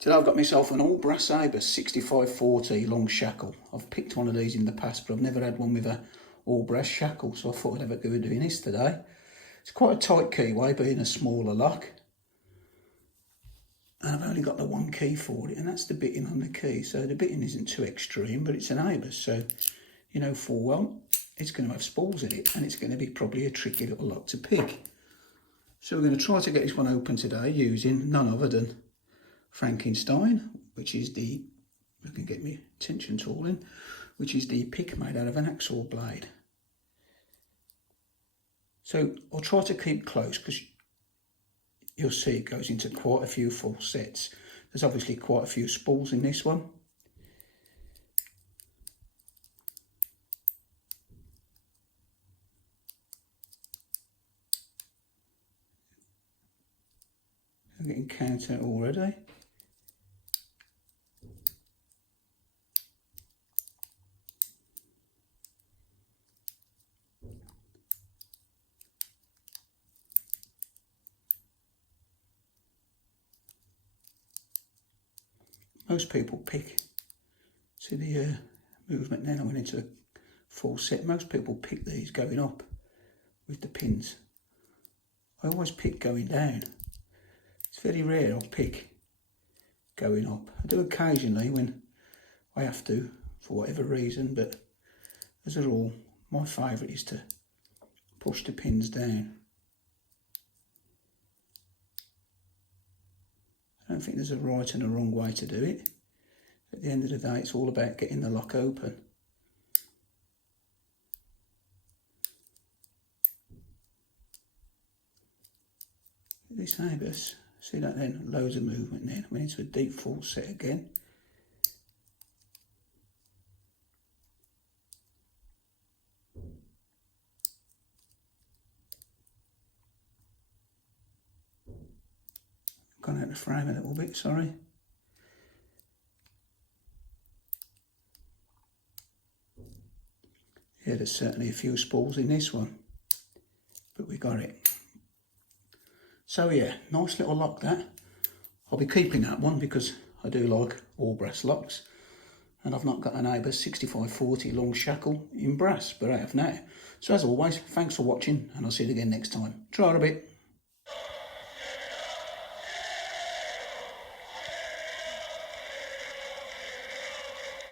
Today I've got myself an all brass Sabre 6540 long shackle. I've picked one of these in the past, but I've never had one with a all brass shackle, so I thought I'd have a go at doing this today. It's quite a tight keyway, being a smaller lock. And I've only got the one key for it, and that's the bitting on the key. So the bitting isn't too extreme, but it's an ABUS, so you know full well it's going to have spools in it, and it's going to be probably a tricky little lock to pick. So we're going to try to get this one open today using none other than Frankenstein, which is the, I can get my tension tool in, which is the pick made out of an hacksaw blade. So I'll try to keep close because you'll see it goes into quite a few full sets. There's obviously quite a few spools in this one. I'm getting counter already. Most people pick, see the movement now went into a full set. Most people pick these going up with the pins. I always pick going down. It's very rare I'll pick going up. I do occasionally when I have to for whatever reason, but as a rule my favourite is to push the pins down. I don't think there's a right and a wrong way to do it. At the end of the day, it's all about getting the lock open. This ABUS, see that then? Loads of movement then. Went into a deep full set again. Gone out of the frame a little bit, sorry. Yeah, there's certainly a few spools in this one, but we got it. So yeah, nice little lock that. I'll be keeping that one because I do like all brass locks, and I've not got an ABUS 6540 long shackle in brass, but I have now. So as always, thanks for watching, and I'll see you again next time. Try it a bit.